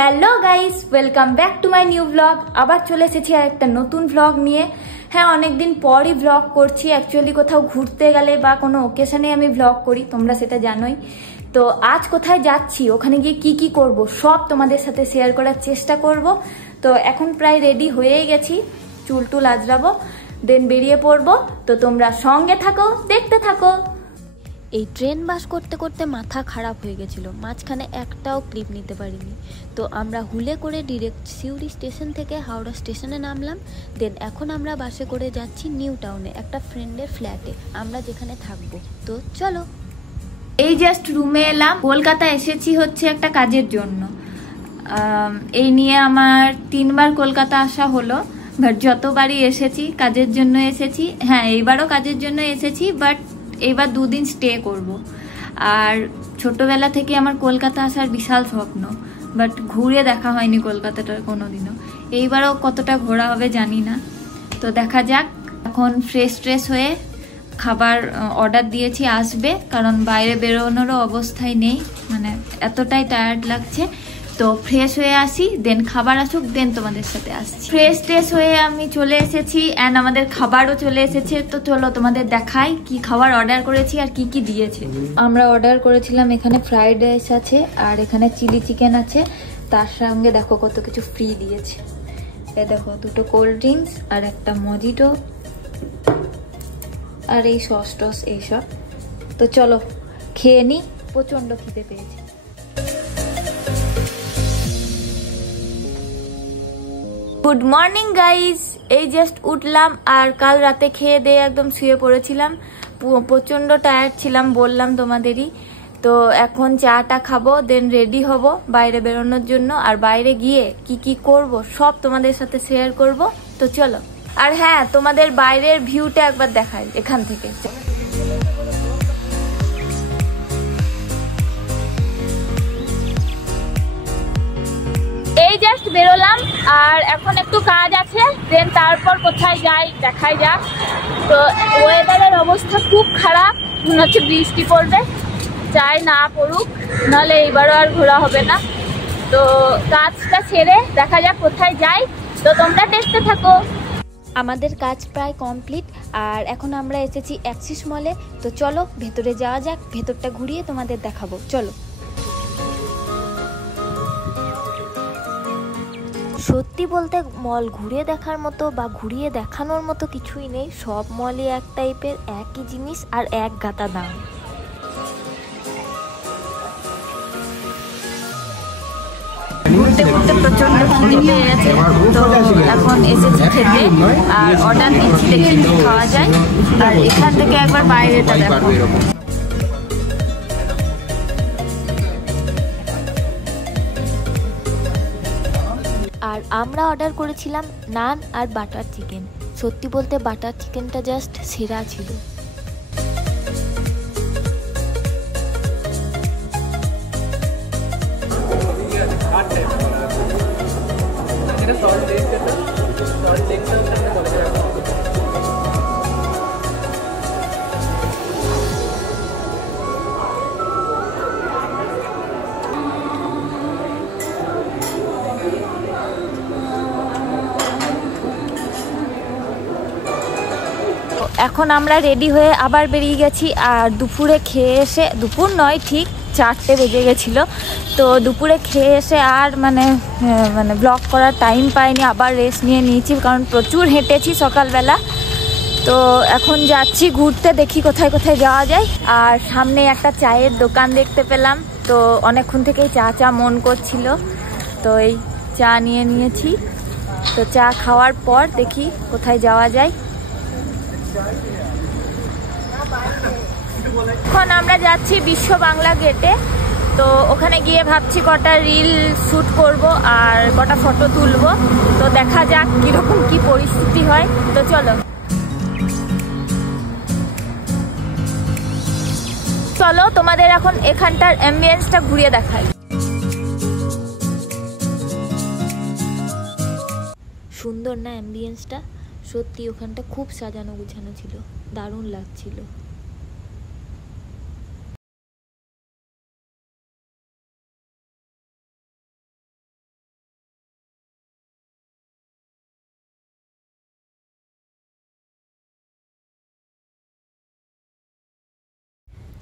Hello guys, welcome back to my new blog. আবার চলে এসেছি আর একটা নতুন ব্লগ নিয়ে। হ্যাঁ, অনেকদিন পরই ব্লগ করছি। অ্যাকচুয়ালি কোথাও ঘুরতে গেলে বা কোনো ওকেশনে আমি ব্লগ করি, তোমরা সেটা জানোই। তো আজ কোথায় যাচ্ছি, ওখানে গিয়ে কি কি করব সব তোমাদের সাথে শেয়ার করার চেষ্টা করব। তো এখন প্রায় রেডি হয়েই গেছি, চুল টুল আজরাবো, দেন বেরিয়ে পড়বো। তো তোমরা সঙ্গে থাকো, দেখতে থাকো। এই ট্রেন বাস করতে করতে মাথা খারাপ হয়ে গেছিল, মাঝখানে একটাও ক্লিপ নিতে পারিনি। তো আমরা হুলে করে ডিরেক্ট সিউড়ি স্টেশন থেকে হাওড়া স্টেশনে নামলাম। দেন এখন আমরা বাসে করে যাচ্ছি নিউ টাউনে একটা ফ্রেন্ডের ফ্ল্যাটে, আমরা যেখানে থাকবো। তো চলো। এই জাস্ট রুমে এলাম। কলকাতা এসেছি হচ্ছে একটা কাজের জন্য। এই নিয়ে আমার 3 বার কলকাতা আসা হলো, বাট যতবারই এসেছি কাজের জন্য এসেছি। হ্যাঁ, এইবারও কাজের জন্য এসেছি, বাট এবার 2 দিন স্টে করব। আর ছোটবেলা থেকে আমার কলকাতা আসার বিশাল স্বপ্ন, বাট ঘুরে দেখা হয়নি কলকাতাটা কোনোদিনও। এইবারও কতটা ঘোরা হবে জানি না, তো দেখা যাক। এখন ফ্রেশ ট্রেশ হয়ে খাবার অর্ডার দিয়েছি, আসবে, কারণ বাইরে বেরোনোরও অবস্থায় নেই, মানে এতটাই টায়ার্ড লাগছে। তো ফ্রেশ হয়ে আসি, দেন খাবার আসুক, দেন তোমাদের সাথে আসছি। ফ্রেশ ট্রেশ হয়ে আমি চলে এসেছি, অ্যান্ড আমাদের খাবারও চলে এসেছে। তো চলো তোমাদের দেখাই কি খাবার অর্ডার করেছি আর কি কি দিয়েছে। আমরা অর্ডার করেছিলাম, এখানে ফ্রাইড রাইস আছে আর এখানে চিলি চিকেন আছে, তার সঙ্গে দেখো কত কিছু ফ্রি দিয়েছে। এই দেখো, 2টো কোল্ড ড্রিঙ্কস আর একটা মজিটো আর এই সস টস এইসব। তো চলো খেয়ে নি, প্রচন্ড খিদে পেয়েছি। গুড মর্নিং গাইজ, এই জাস্ট উঠলাম আর কাল রাতে খেয়ে দিয়ে একদম শুয়ে পড়েছিলাম, প্রচন্ড টায়ার্ড ছিলাম, বললাম তোমাদেরই। তো এখন চাটা খাবো, দেন রেডি হব বাইরে বেরোনোর জন্য। আর বাইরে গিয়ে কি কি করব সব তোমাদের সাথে শেয়ার করব। তো চলো। আর হ্যাঁ, তোমাদের বাইরের ভিউটা একবার দেখাই এখান থেকে। এই জাস্ট বেরোলাম আর এখন একটু কাজ আছে, দেন তারপর কোথায় যাই দেখাই যাক। তো ওয়েদারের অবস্থা খুব খারাপ, মনে হচ্ছে বৃষ্টি পড়বে, চাই না পড়ুক, নাহলে এইবারও আর ঘোরা হবে না। তো কাজটা ছেড়ে দেখা যাক কোথায় যাই, তো তোমরা দেখতে থাকো। আমাদের কাজ প্রায় কমপ্লিট আর এখন আমরা এসেছি অ্যাক্সিস মলে। তো চলো ভেতরে যাওয়া যাক, ভেতরটা ঘুরিয়ে তোমাদের দেখাবো, চলো। সত্যি বলতে মল ঘুরে দেখার মতো বা ঘুরিয়ে দেখানোর মতো কিছুই নেই, সব মলই এক টাইপের, একই জিনিস আর এক গাদা দাম। ঘুরতে ঘুরতে প্রচন্ড খিদে পেয়ে গেছে, তো এখন এসেছি খেতে আর অর্ডার দিচ্ছি, দেখি কি খাওয়া যায়। আর এখান থেকে একবার বাইরেটা দেখো। আর আমরা অর্ডার করেছিলাম নান আর বাটার চিকেন। সত্যি বলতে বাটার চিকেনটা জাস্ট সেরা ছিল। এখন আমরা রেডি হয়ে আবার বেরিয়ে গেছি। আর দুপুরে খেয়ে এসে, দুপুর নয় ঠিক 4টে বেজে গেছিলো, তো দুপুরে খেয়ে এসে আর মানে ব্লগ করার টাইম পাইনি, আবার রেস্ট নিয়ে নিয়েছি, কারণ প্রচুর হেঁটেছি সকালবেলা। তো এখন যাচ্ছি ঘুরতে, দেখি কোথায় কোথায় যাওয়া যায়। আর সামনে একটা চায়ের দোকান দেখতে পেলাম, তো অনেকক্ষণ থেকেই চা মন করছিল, তো এই চা নিয়ে নিয়েছি। তো চা খাওয়ার পর দেখি কোথায় যাওয়া যায়। এখন আমরা যাচ্ছি বিশ্ব বাংলা গেটে, তো ওখানে গিয়ে ভাবছি কটা রিল শ্যুট করব আর কটা ফটো তুলবো। তো দেখা যাক কিরকম কি পরিস্থিতি হয়। তো চলো চলো তোমাদের এখন এখানটার অ্যাম্বিয়েন্সটা ঘুরিয়ে দেখাই। সুন্দর না অ্যাম্বিয়েন্সটা? সত্যি ওখানটা খুব সাজানো গুছানো ছিল, দারুণ লাগছিল।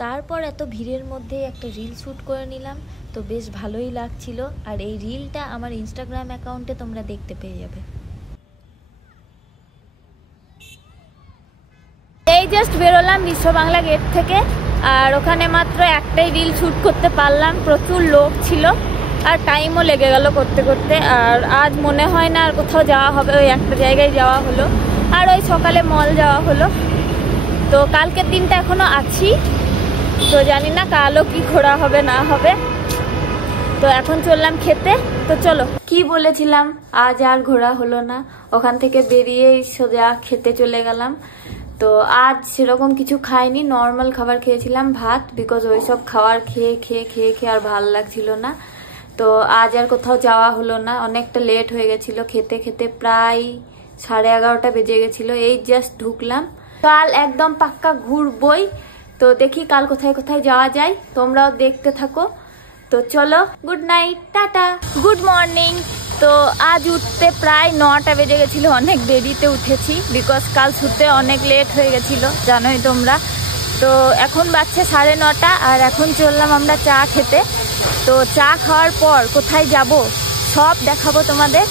তারপর এত ভিড়ের মধ্যে একটা রিল শ্যুট করে নিলাম, তো বেশ ভালোই লাগছিল। আর এই রিলটা আমার ইনস্টাগ্রাম অ্যাকাউন্টে তোমরা দেখতে পেয়ে যাবে। এই জাস্ট বেরোলাম বিশ্ব বাংলা গেট থেকে, আর ওখানে মাত্র একটাই রিল শ্যুট করতে পারলাম। প্রচুর লোক ছিল আর টাইমও লেগে গেল করতে করতে। আর আজ মনে হয় না আর কোথাও যাওয়া হবে, ওই একটা জায়গায় যাওয়া হলো আর ওই সকালে মল যাওয়া হলো। তো কালকের দিনটা এখনো আছি, তো জানি না কালও কি ঘোরা হবে না হবে। তো এখন চললাম খেতে। তো চলো, কি বলেছিলাম আজ আর ঘোরা হলো না, ওখান থেকে বেরিয়ে সোজা খেতে চলে গেলাম। তো আজ সেরকম কিছু খাইনি, নর্মাল খাবার খেয়েছিলাম, ভাত, বিকজ ওইসব খাবার খেয়ে খেয়ে খেয়ে খেয়ে আর ভালো লাগছিল না। তো আজ আর কোথাও যাওয়া হলো না, অনেকটা লেট হয়ে গেছিল খেতে খেতে, প্রায় 11:30 বেজে গেছিল। এই জাস্ট ঢুকলাম। কাল একদম পাক্কা ঘুরবই, তো দেখি কাল কোথায় কোথায় যাওয়া যায়, তোমরাও দেখতে থাকো। তো চলো, good night, tata, good morning. তো আজ উঠতে প্রায় 9টা বেজে গেছিল, অনেক দেরিতে উঠেছি বিকজ কাল শুতে অনেক লেট হয়ে গেছিল, জানোই তোমরা। তো এখন বাজছে 9:30 আর এখন চললাম আমরা চা খেতে। তো চা খাওয়ার পর কোথায় যাব সব দেখাবো তোমাদের,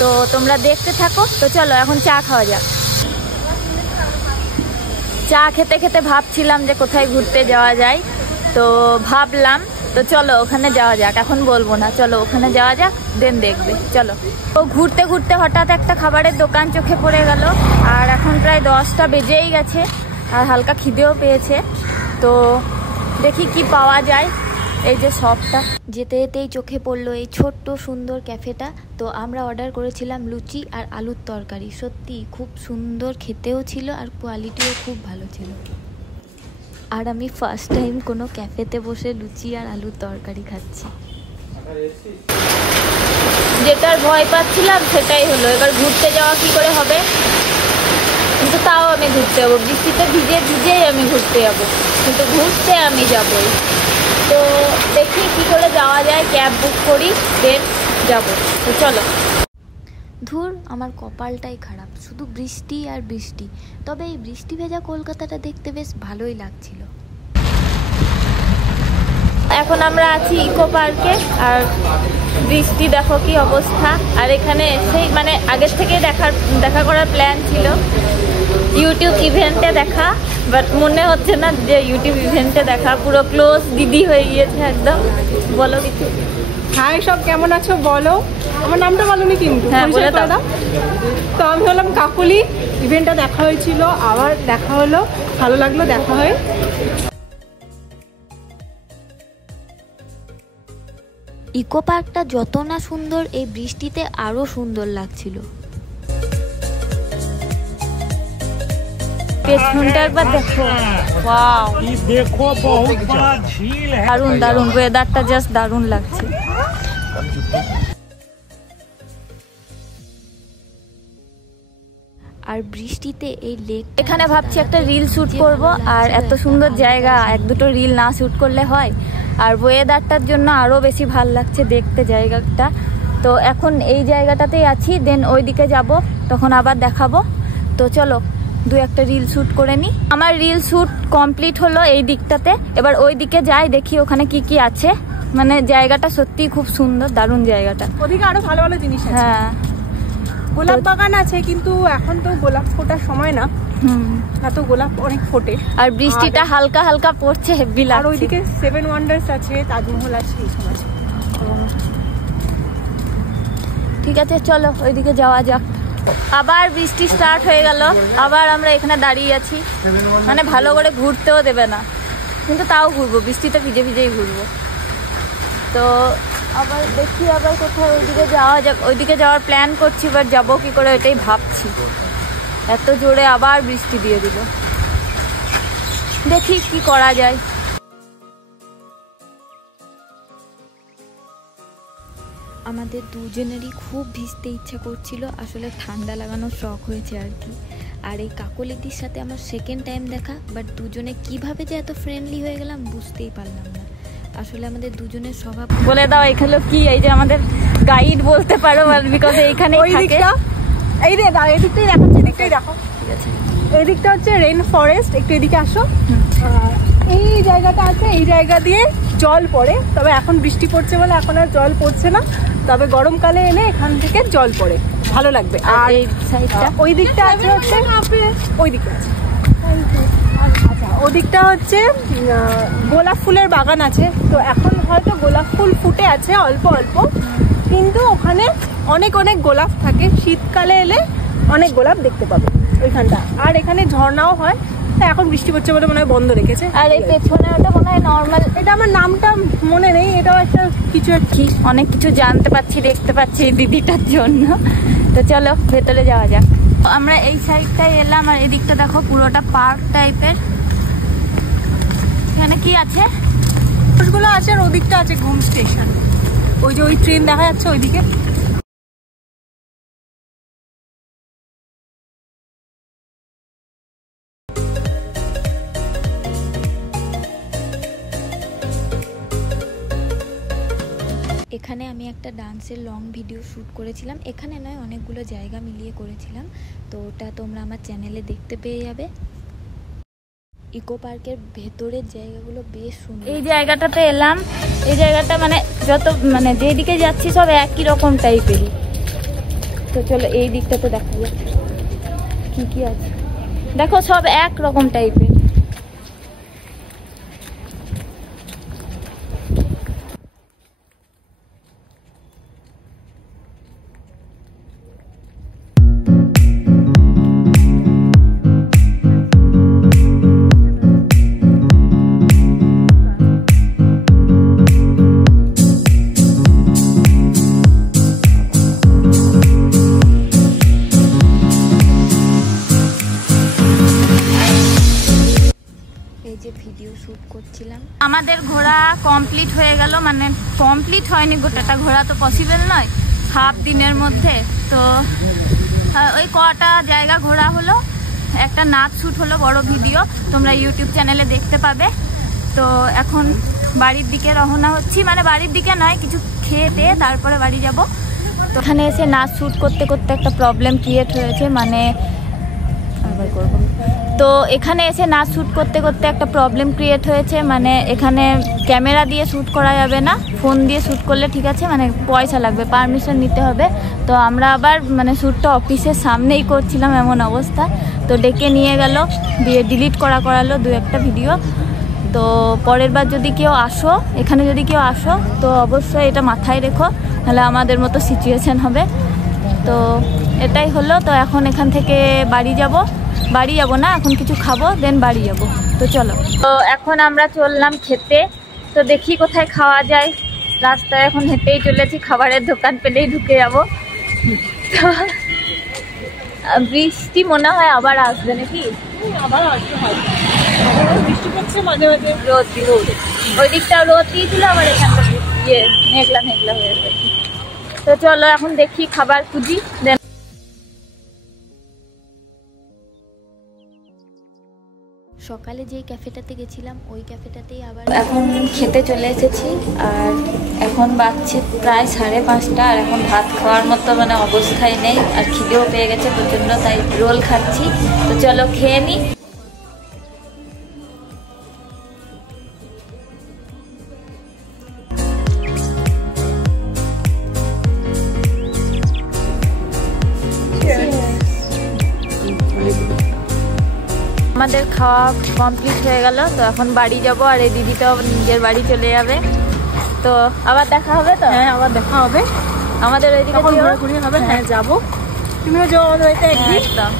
তো তোমরা দেখতে থাকো। তো চলো এখন চা খাওয়া যাক। চা খেতে খেতে ভাবছিলাম যে কোথায় ঘুরতে যাওয়া যায়, তো ভাবলাম তো চলো ওখানে যাওয়া যাক, এখন বলবো না, চলো ওখানে যাওয়া যাক, দেন দেখবে। চলো। তো ঘুরতে ঘুরতে হঠাৎ একটা খাবারের দোকান চোখে পড়ে গেল, আর এখন প্রায় 10টা বেজেই গেছে আর হালকা খিদেও পেয়েছে। তো দেখি কি পাওয়া যায়। এই যে শপটা, যেতে যেতেই চোখে পড়লো এই ছোট্ট সুন্দর ক্যাফেটা। তো আমরা অর্ডার করেছিলাম লুচি আর আলুর তরকারি, সত্যি খুব সুন্দর খেতেও ছিল আর কোয়ালিটিও খুব ভালো ছিল। আর আমি ফার্স্ট টাইম কোনো ক্যাফেতে বসে লুচি আর আলুর তরকারি খাচ্ছি। যেটার ভয় পাচ্ছিলাম সেটাই হলো। এবার ঘুরতে যাওয়া কি করে হবে, কিন্তু তাও আমি ঘুরতে যাবো, বৃষ্টিতে ভিজে ভিজেই আমি ঘুরতে যাবো, কিন্তু ঘুরতে আমি যাবই। তো দেখি কি করে যাওয়া যায়, ক্যাব বুক করি, দেন যাবো। তো চলো। ধুর, আমার কপালটাই খারাপ, শুধু বৃষ্টি আর বৃষ্টি। তবে এই বৃষ্টি ভেজা কলকাতাটা দেখতে বেশ ভালোই লাগছিল। এখন আমরা আছি ইকো পার্কে, আর বৃষ্টি দেখো কি অবস্থা। আর এখানে এসেই মানে আগের থেকে দেখা করার প্ল্যান ছিল, ইউটিউব ইভেন্টে দেখা, বাট মনে হচ্ছে না যে ইউটিউব ইভেন্টে দেখা, পুরো ক্লোজ দিদি হয়ে গিয়েছে একদম। বলো কিছু। হাই, সব কেমন আছো বলো? আমার নামটা বলোনি কিন্তু। হ্যাঁ, বলে দাও। তো আমি হলাম কাকুলি। ইভেন্টটা দেখা হয়েছিল, আবার দেখা হলো, ভালো লাগলো দেখা হয়। ইকো পার্কটা যত না সুন্দর, এই বৃষ্টিতে আরো সুন্দর লাগছিল। পেছনটা একবার দেখো, ওয়াও, देखो बहुत बड़ा झील है। দারুণ দারুণ, ওয়েদারটা জাস্ট দারুণ লাগছে। আর বৃষ্টিতে এই লেক, এখানে ভাবছি একটা রিল শুট করব, আর এত সুন্দর জায়গা, এক দুটো রিল না শুট করলে হয়। আর ওয়েদারটার জন্য আরো বেশি ভাল লাগছে দেখতে জায়গাটা। তো এখন এই জায়গাটাতেই আছি, দেন ওইদিকে যাব, তখন আবার দেখাবো। তো চলো দু একটা রিল শুট করে নি। আমার রিল শুট কমপ্লিট হলো এই দিকটাতে, এবার ওই দিকে যাই, দেখি ওখানে কি কি আছে। মানে জায়গাটা সত্যি খুব সুন্দর, দারুণ জায়গাটা। ওদিকে আরো ভালো ভালো জিনিস আছে। হ্যাঁ, গোলাপ বাগান আছে, কিন্তু এখন তো গোলাপ ফোটার সময় না, না তো গোলাপ অনেক ফোটে। আর বৃষ্টিটা হালকা হালকা পড়ছে, হেভি আর লাগছে। ওইদিকে 7 ওয়ান্ডার্স আছে, তাজমহল আছে, এইসব আছে। ঠিক আছে, চলো ওইদিকে যাওয়া যাক। আবার বৃষ্টি স্টার্ট হয়ে গেল, আবার আমরা এখানে দাঁড়িয়ে আছি, মানে ভালো করে ঘুরতেও দেবে না, কিন্তু তাও ঘুরবো, বৃষ্টিতে ভিজে ভিজেই ঘুরবো। তো আবার দেখি আবার কোথাও ওইদিকে যাওয়া যাক, ওইদিকে যাওয়ার প্ল্যান করছি, বাট যাবো কি করে ওইটাই ভাবছি। এত জোরে আবার বৃষ্টি দিয়ে দিল, দেখি কি করা যায়। আমাদের দুজনেরই খুব ভিজতে ইচ্ছা করছিল, আসলে ঠান্ডা লাগানোর শখ হয়েছে আর কি। আর এই কাকলিদির সাথে আমার সেকেন্ড টাইম দেখা, বাট দুজনে কিভাবে যে এত ফ্রেন্ডলি হয়ে গেলাম বুঝতেই পারলাম না। আসলে আমাদের দুজনের স্বভাব। বলে দাও এখানে কি, এই যে আমাদের গাইড বলতে পারো, বিকজ এইখানেই থাকে। এই রে, এই দিকটাই দেখাচ্ছে, দিকটাই দেখো। ঠিক আছে, এই দিকটা হচ্ছে রেন ফরেস্ট, একটু এদিকে আসো। এই জায়গাটা আছে, এই জায়গা দিয়ে জল পড়ে, তবে এখন বৃষ্টি পড়ছে বলে এখন আর জল পড়ছে না, তবে গরমকালে এলে এখান থেকে জল পড়ে, ভালো লাগবে। আর এই সাইডটা ওই দিকটা আছে হচ্ছে, ওই দিকটা আছে, আচ্ছা ওদিকটা হচ্ছে গোলাপ ফুলের বাগান আছে। তো এখন হয়তো গোলাপ ফুল ফুটে আছে অল্প অল্প, কিন্তু ওখানে অনেক অনেক গোলাপ থাকে, শীতকালে এলে অনেক গোলাপ দেখতে পাবে ওইখানটা। আর এখানে ঝর্ণাও হয়, তা এখন বৃষ্টি পড়ছে বলে মনে হয় বন্ধ রেখেছে। আর এই পেছনে ওটা মনে হয় নর্মাল, এটা আমার নামটা মনে নেই, এটাও একটা কিছু একটা অনেক কিছু জানতে পাচ্ছি, দেখতে পাচ্ছি এই দিদিটার জন্য। তো চলো ভেতরে যাওয়া যাক। আমরা এই সাইডটায় এলাম, আর এদিকটা দেখো পুরোটা পার্ক টাইপের। এখানে কি আছে? গুলো আছে, আর ওদিকটা আছে ঘুম স্টেশন, ওই যে ওই ট্রেন দেখা যাচ্ছে ওইদিকে। এখানে আমি একটা ডান্সের লং ভিডিও শ্যুট করেছিলাম, এখানে নয় অনেকগুলো জায়গা মিলিয়ে করেছিলাম, তো ওটা তোমরা আমার চ্যানেলে দেখতে পেয়ে যাবে। ইকো পার্কের ভেতরের জায়গাগুলো বেশ সুন্দর। এই জায়গাটাতে এলাম, এই জায়গাটা মানে যত মানে যেদিকে যাচ্ছি সব একই রকম টাইপেরই। তো চলো এই দিকটাতে দেখা যাক কি কি আছে। দেখো সব এক রকম টাইপের। ভিডিও শ্যুট করছিলাম। আমাদের ঘোরা কমপ্লিট হয়ে গেল, মানে কমপ্লিট হয়নি, গোটাটা ঘোরা তো পসিবল নয় হাফ দিনের মধ্যে। তো ওই কটা জায়গা ঘোরা হলো, একটা নাচ শ্যুট হলো, বড় ভিডিও তোমরা ইউটিউব চ্যানেলে দেখতে পাবে। তো এখন বাড়ির দিকে রওনা হচ্ছি, মানে বাড়ির দিকে নয়, কিছু খেয়ে দিয়ে তারপরে বাড়ি যাব। তো এখানে এসে নাচ শ্যুট করতে করতে একটা প্রবলেম ক্রিয়েট হয়েছে, মানে আবার করবো। তো এখানে এসে নাচ শ্যুট করতে করতে একটা প্রবলেম ক্রিয়েট হয়েছে, মানে এখানে ক্যামেরা দিয়ে শ্যুট করা যাবে না, ফোন দিয়ে শ্যুট করলে ঠিক আছে, মানে পয়সা লাগবে, পারমিশন নিতে হবে। তো আমরা আবার মানে শ্যুটটা অফিসের সামনেই করছিলাম, এমন অবস্থা। তো ডেকে নিয়ে গেল, দিয়ে ডিলিট করালো দু একটা ভিডিও। তো পরের বার যদি কেউ আসো, এখানে যদি কেউ আসো, তো অবশ্যই এটা মাথায় রেখো, তাহলে আমাদের মতো সিচুয়েশান হবে। তো এটাই হলো। তো এখন এখান থেকে বাড়ি যাব না, এখন কিছু খাবো, দেন বাড়ি যাব। তো চলো, তো এখন আমরা চললাম খেতে। তো দেখি কোথায় খাওয়া যায়, রাস্তায় এখন হেঁটেই চলেছি, খাবারের দোকান পেলেই ঢুকে যাব। তো বৃষ্টি মনে হয় আবার আসবে নাকি, আবার আসতে হয়, বৃষ্টি পড়ছে মাঝে মাঝে, রোদ ওই দিকটা রোদ দিয়েছিল, আবার এখানটা মেঘলা হয়ে গেছে। তো চলো এখন দেখি খাবার খুঁজি, দেন সকালে যেই ক্যাফেটাতে গেছিলাম ওই ক্যাফেটাতেই আবার এখন খেতে চলে এসেছি। আর এখন বাজছে প্রায় 5:30, আর এখন ভাত খাওয়ার মতো মানে অবস্থায় নেই, আর খিদেও পেয়ে গেছে প্রচণ্ড, তাই রোল খাচ্ছি। তো চলো খেয়ে নিই। আমাদের খাওয়া কমপ্লিট হয়ে গেল। তো এখন বাড়ি যাব, আর এই দিদিটাও নিজের বাড়ি চলে যাবে। তো আবার দেখা হবে। তো হ্যাঁ আবার দেখা হবে, আমাদের ওইদিকে ঘোরাঘুরি হবে। হ্যাঁ যাবো, তুমিও যাও আমাদের বাড়িতে একদিন, একদম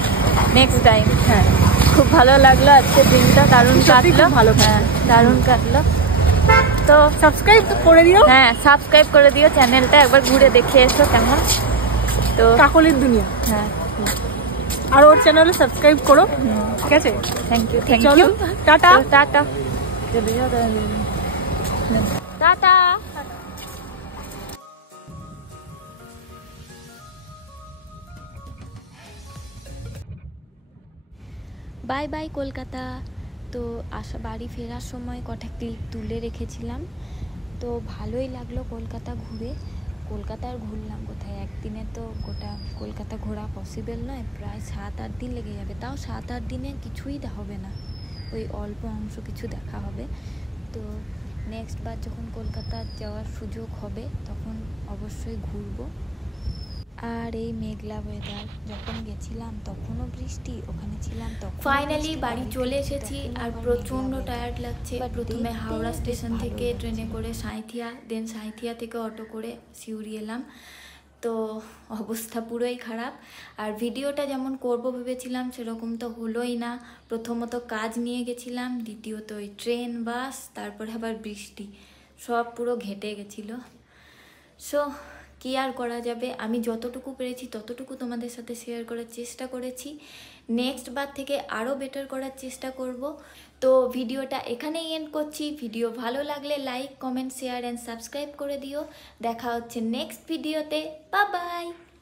নেক্সট টাইম। হ্যাঁ খুব ভালো লাগলো আজকে দিনটা, দারুণ কাটলো, ভালো, হ্যাঁ দারুণ কাটলো। তো সাবস্ক্রাইব করে দিও, হ্যাঁ সাবস্ক্রাইব করে দিও চ্যানেলটা, একবার ঘুরে দেখে এসো কেমন। তো কাকলির দুনিয়া, হ্যাঁ আর ওর চ্যানেলে সাবস্ক্রাইব করো, ঠিক আছে? থ্যাংক ইউ, থ্যাংক চলো you, tata tata tata. Bye bye Kolkata. তো বাড়ি ফেরার সময় কটা ক্লিপ তুলে রেখেছিলাম। তো ভালোই লাগলো কলকাতা ঘুরে। কলকাতা আর ঘুরলাম কোথায়, একদিনে তো গোটা কলকাতা ঘোরা পসিবল নয়, প্রায় 7-8 দিন লেগে যাবে। তাও 7-8 দিনে কিছুই হবে না ওই অল্প অংশ কিছু দেখা হবে। তো নেক্সট বার যখন কলকাতা যাওয়ার সুযোগ হবে তখন অবশ্যই ঘুরবো। আর এই মেঘলা ওয়েদার, যখন গেছিলাম তখনও বৃষ্টি, ওখানে ছিলাম তখন ফাইনালি বাড়ি চলে এসেছি আর প্রচণ্ড টায়ার্ড লাগছে। প্রথমে হাওড়া স্টেশন থেকে ট্রেনে করে সাঁইথিয়া, দেন সাঁইথিয়া থেকে অটো করে সিউড়ি এলাম। তো অবস্থা পুরোই খারাপ। আর ভিডিওটা যেমন করব ভেবেছিলাম সেরকম তো হলোই না। প্রথমত কাজ নিয়ে গেছিলাম, দ্বিতীয়ত ওই ট্রেন বাস, তারপরে আবার বৃষ্টি, সব পুরো ঘেটে গেছিলো। সো কি আর করা যাবে, আমি যতটুকু পেরেছি ততটুকু তোমাদের সাথে শেয়ার করার চেষ্টা করেছি। নেক্সট বার থেকে আরও বেটার করার চেষ্টা করব। তো ভিডিওটা এখানেই এন্ড করছি। ভিডিও ভালো লাগলে like, comment, share and subscribe করে দিও। দেখা হচ্ছে নেক্সট ভিডিওতে। Bye bye.